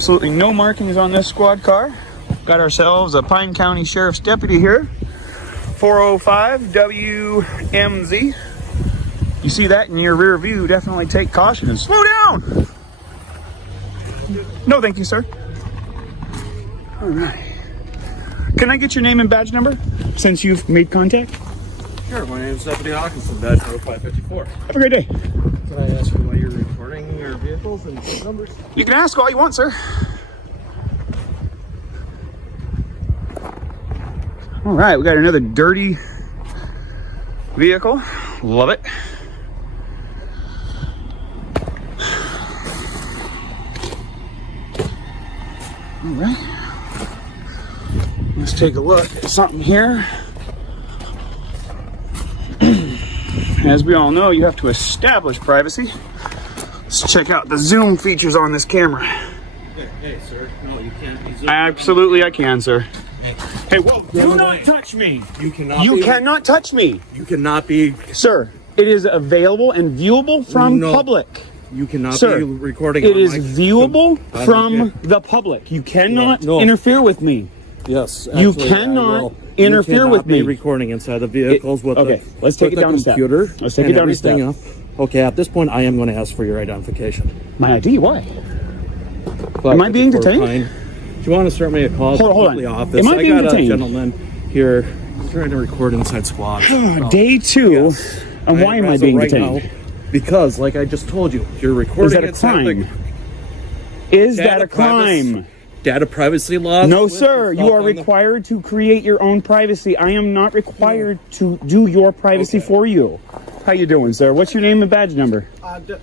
Absolutely no markings on this squad car. Got ourselves a Pine County Sheriff's Deputy here. 405 WMZ. You see that in your rear view, definitely take caution and slow down. No, thank you, sir. All right. Can I get your name and badge number since you've made contact? Sure, my name is Deputy Hawkinson, badge number 554. Have a great day. Can I ask you why you're recording your vehicles and plate numbers? You can ask all you want, sir. All right, we got another dirty vehicle. Love it. All right. Let's take a look at something here. As we all know, you have to establish privacy. Let's check out the zoom features on this camera. Hey, sir. No, you can't be zooming. Absolutely, I can, sir. Hey, well, do not touch me. You cannot. You cannot touch me. You cannot be. Sir, it is available and viewable from public. You cannot Sir, be recording. It is viewable from the public. You cannot interfere with me. Yes. You cannot interfere with me. Be recording inside the vehicles with okay, the, let's take it down a step. Let's take it down a step. Okay, at this point, I am going to ask for your identification. My ID? Why? Am I being detained? Do you want to start me a call? Hold on. Office? Am I being detained? A gentleman here trying to record inside squad. Day 2. Yes. And why am I being detained? Now, because, like I just told you, you're recording. Is that a crime? Is that a crime? Data privacy laws? No, sir. You are required to create your own privacy. I am not required to do your privacy for you. How you doing, sir? What's your name and badge number?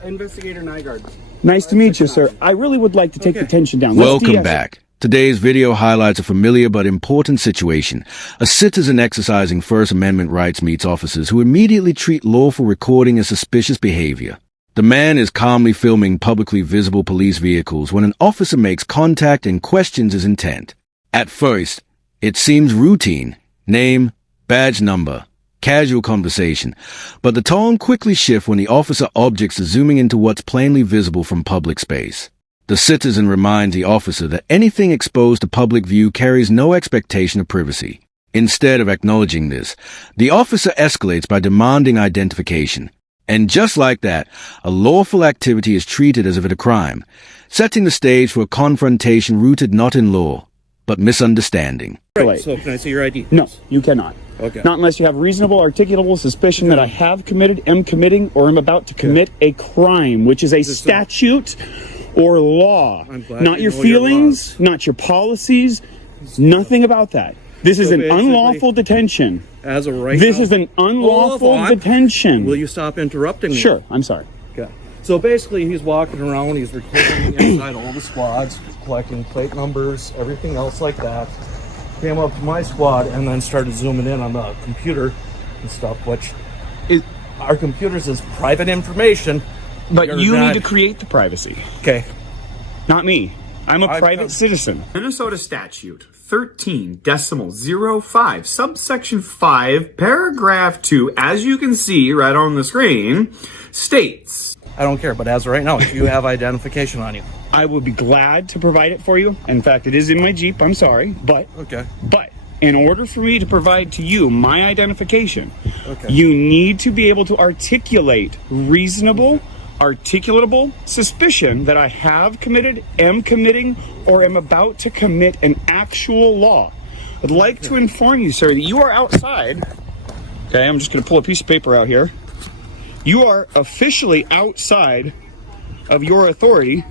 Investigator Nygaard. Nice to meet you, sir. I really would like to take the tension down. Welcome back. Today's video highlights a familiar but important situation. A citizen exercising First Amendment rights meets officers who immediately treat lawful recording as suspicious behavior. The man is calmly filming publicly visible police vehicles when an officer makes contact and questions his intent. At first, it seems routine. Name, badge number, casual conversation. But the tone quickly shifts when the officer objects to zooming into what's plainly visible from public space. The citizen reminds the officer that anything exposed to public view carries no expectation of privacy. Instead of acknowledging this, the officer escalates by demanding identification. And just like that, a lawful activity is treated as if it a crime, setting the stage for a confrontation rooted not in law, but misunderstanding. Right, so can I see your ID? No, you cannot. Okay. Not unless you have reasonable, articulable suspicion that I have committed, am committing, or am about to commit a crime, which is a statute or law. Not your feelings, not your policies, nothing about that. This is an unlawful detention. As of right this now, is an unlawful detention. Will you stop interrupting me? Sure, I'm sorry. Okay. So basically, he's walking around, he's recording inside all the squads, collecting plate numbers, everything else like that. Came up to my squad and then started zooming in on the computer and stuff, which our computers is private information. But you need to create the privacy. Okay. Not me. I'm a private citizen. Minnesota statute 13.05, subsection 5, paragraph 2, as you can see right on the screen, states. I don't care, but as of right now, if you have identification on you. I would be glad to provide it for you. In fact, it is in my Jeep. I'm sorry, but in order for me to provide to you my identification, you need to be able to articulate reasonable, articulatable suspicion that I have committed, am committing, or am about to commit an actual law. I'd like to inform you, sir, that you are outside. Okay, I'm just going to pull a piece of paper out here. You are officially outside of your authority.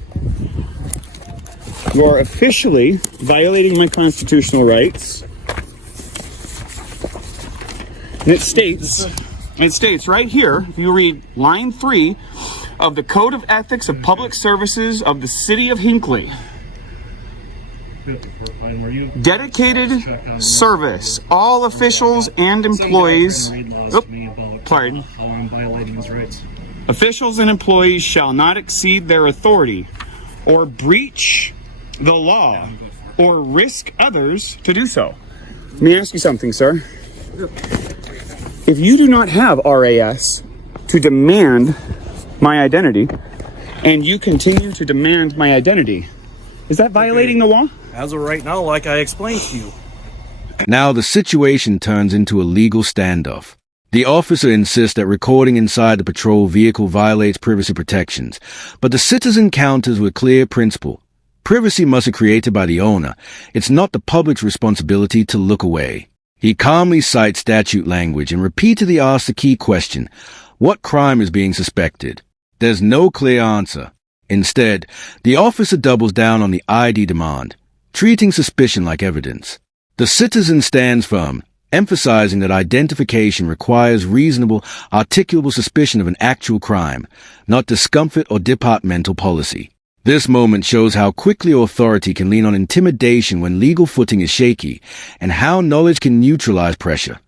You are officially violating my constitutional rights. And it states right here, if you read line 3 of the Code of Ethics of Public Services of the City of Hinckley. Dedicated service. All officials and employees. Pardon. Officials and employees shall not exceed their authority or breach the law or risk others to do so. Let me ask you something, sir. If you do not have RAS to demand my identity, and you continue to demand my identity, Is that violating the law? As of right now, like I explained to you. Now the situation turns into a legal standoff. The officer insists that recording inside the patrol vehicle violates privacy protections, but the citizen counters with clear principle. Privacy must be created by the owner. It's not the public's responsibility to look away. He calmly cites statute language and repeatedly asks the key question: what crime is being suspected? There's no clear answer. Instead, the officer doubles down on the ID demand, treating suspicion like evidence. The citizen stands firm, emphasizing that identification requires reasonable, articulable suspicion of an actual crime, not discomfort or departmental policy. This moment shows how quickly authority can lean on intimidation when legal footing is shaky, and how knowledge can neutralize pressure.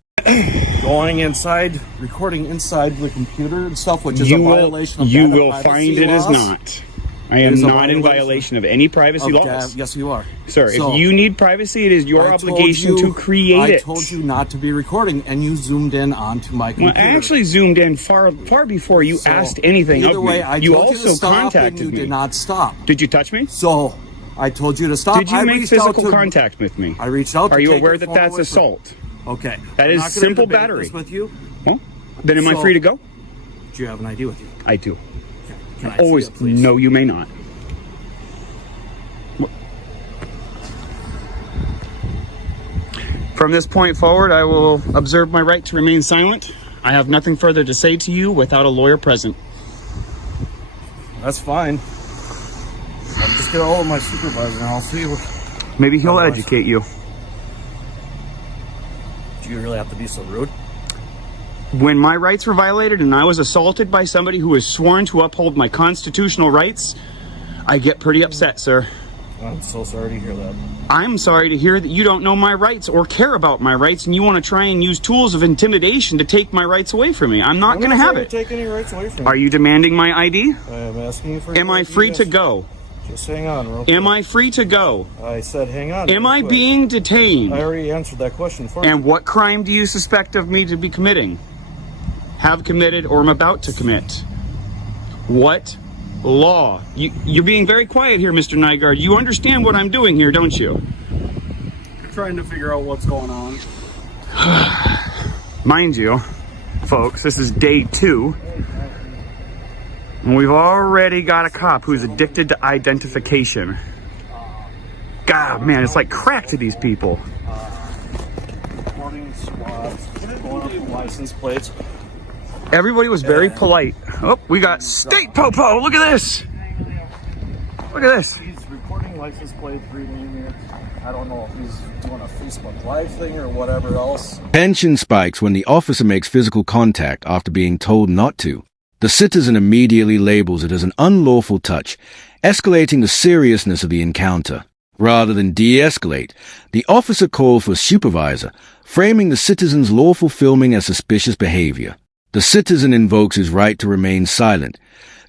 Going inside, recording inside the computer and stuff, which is a violation of You data will privacy find it laws. is not. I am not in violation of any privacy laws. Yes, you are. Sir, So, if you need privacy, it is your I told obligation you- to create it. I told you not to be recording, and you zoomed in onto my Well, computer. I actually zoomed in far before you So, asked anything either of way, me. I You told you to also stop, contacted and you me. did not stop. Did you touch me? So, I told you to stop. Did you I make reached out physical to- contact with me? I reached out. Are to you take aware your that phone that's away from- assault? Okay. That I'm is not gonna simple debate battery. this with you. Well, then am I So- free to go? Do you have an ID with you? I do. Can I see Always. it, please? No, you may not. From this point forward, I will observe my right to remain silent. I have nothing further to say to you without a lawyer present. That's fine. I'll just get a hold of my supervisor, and I'll see what. Maybe he'll Otherwise- educate you. Do you really have to be so rude? When my rights were violated and I was assaulted by somebody who was sworn to uphold my constitutional rights, I get pretty upset, sir. I'm so sorry to hear that. I'm sorry to hear that you don't know my rights or care about my rights, and you want to try and use tools of intimidation to take my rights away from me. I'm not going to have it. Take any rights away from Are you demanding my ID? I am asking you for. Am I free to go? Just hang on, real quick. Am I free to go? I said hang on. Am real I quick. being detained? I already answered that question for you. And what crime do you suspect of me to be committing? Have committed or am about to commit? What law? You're being very quiet here, Mr. Nygaard. You understand what I'm doing here, don't you? Trying to figure out what's going on. Mind you, folks, this is day 2. And we've already got a cop who's addicted to identification. God, man, it's like crack to these people. Recording squads, going up the license plates. Everybody was very polite. Oh, we got State Popo. Look at this. Look at this. He's recording license plate, reading it. I don't know if he's doing a Facebook Live thing or whatever else. Tension spikes when the officer makes physical contact after being told not to. The citizen immediately labels it as an unlawful touch, escalating the seriousness of the encounter. Rather than de-escalate, the officer calls for a supervisor, framing the citizen's lawful filming as suspicious behavior. The citizen invokes his right to remain silent,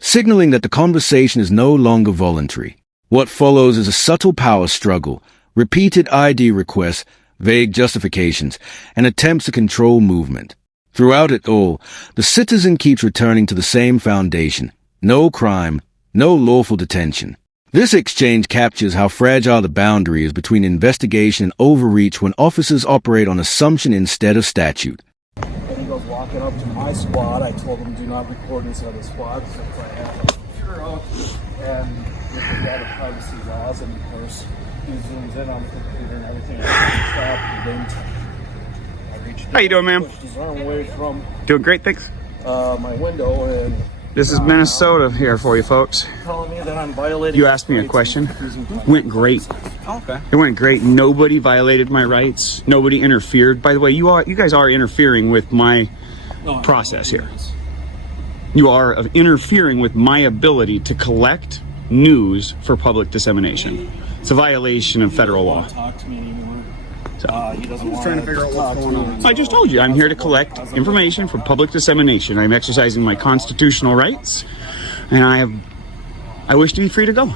signaling that the conversation is no longer voluntary. What follows is a subtle power struggle, repeated ID requests, vague justifications, and attempts to control movement. Throughout it all, the citizen keeps returning to the same foundation: no crime, no lawful detention. This exchange captures how fragile the boundary is between investigation and overreach when officers operate on assumption instead of statute. Then he goes walking up to my squad. I told him do not record inside the squad since I have a computer out and with the data privacy laws, and of course he zooms in on the computer and everything. I stopped and then I reached How you doing, ma'am? pushed his arm away from Doing great, thanks. my window and This is Minnesota here for you folks. telling me that I'm violating. You asked me a his rights question. and refusing to- Went great. Okay. It went great. Nobody violated my rights. Nobody interfered. By the way, you guys are interfering with my No, I process know. here. You are interfering with my ability to collect news for public dissemination. It's a violation of federal He law. doesn't want to talk to me anymore. He doesn't want trying to figure out what's talk to going me. on. I just told you, I'm here to collect information for public dissemination. I'm exercising my constitutional rights, and I wish to be free to go.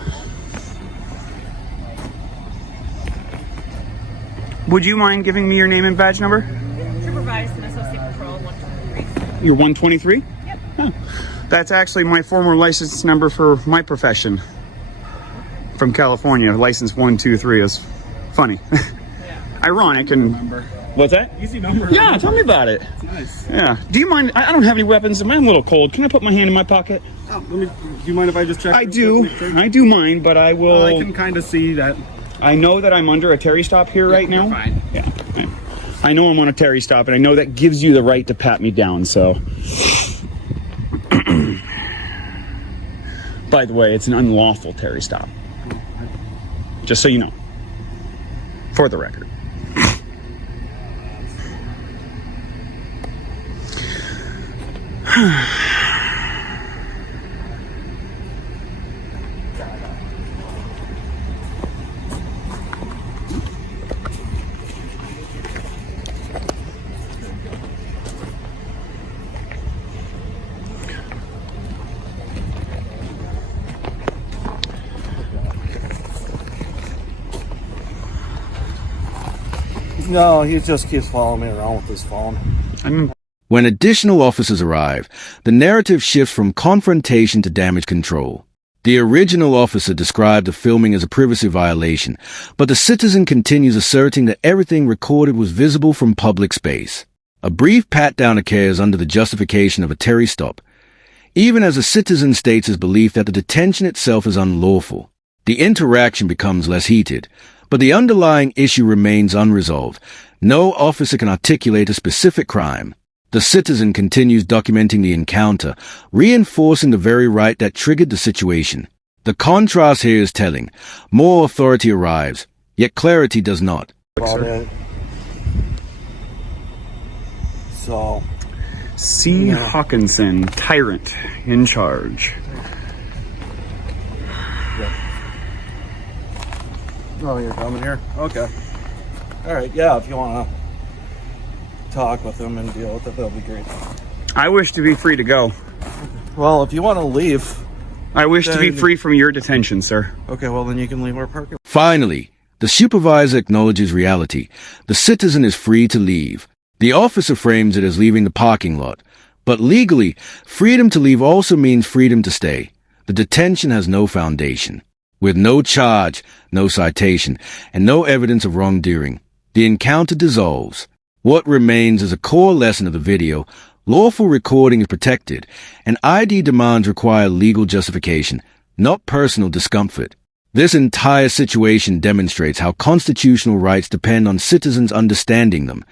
Would you mind giving me your name and badge number? Supervisor and Associate Patrol 123. You're 123? Yep. Huh. That's actually my former license number for my profession. from California, license 123 is funny. Ironic and... What's that? Easy number. Yeah, tell me about it. Nice. Yeah. Do you mind? I don't have any weapons. I'm a little cold. Can I put my hand in my pocket? Do you mind if I just check? I do. I do mind, but I will... I can kind of see that. I know that I'm under a Terry stop here right now. You're fine. Yeah. I know I'm on a Terry stop, and I know that gives you the right to pat me down, so... By the way, it's an unlawful Terry stop. Just so you know. For the record. No, he just keeps following me around with his phone. When additional officers arrive, the narrative shifts from confrontation to damage control. The original officer described the filming as a privacy violation, but the citizen continues asserting that everything recorded was visible from public space. A brief pat-down occurs under the justification of a Terry stop, even as the citizen states his belief that the detention itself is unlawful. The interaction becomes less heated, but the underlying issue remains unresolved. No officer can articulate a specific crime. The citizen continues documenting the encounter, reinforcing the very right that triggered the situation. The contrast here is telling. More authority arrives, yet clarity does not. About it. So... C. Hawkinson, Tyrant, in charge. Oh, you're coming here? Okay. Alright, yeah, if you want to talk with him and deal with it, that'll be great. I wish to be free to go. Well, if you want to leave... I wish to be free from your detention, sir. Okay, well then you can leave our parking. Finally, the supervisor acknowledges reality. The citizen is free to leave. The officer frames it as leaving the parking lot. But legally, freedom to leave also means freedom to stay. The detention has no foundation. With no charge, no citation, and no evidence of wrongdoing, the encounter dissolves. What remains is a core lesson of the video. Lawful recording is protected, and ID demands require legal justification, not personal discomfort. This entire situation demonstrates how constitutional rights depend on citizens understanding them,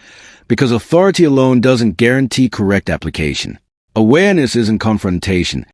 because authority alone doesn't guarantee correct application. Awareness isn't confrontation,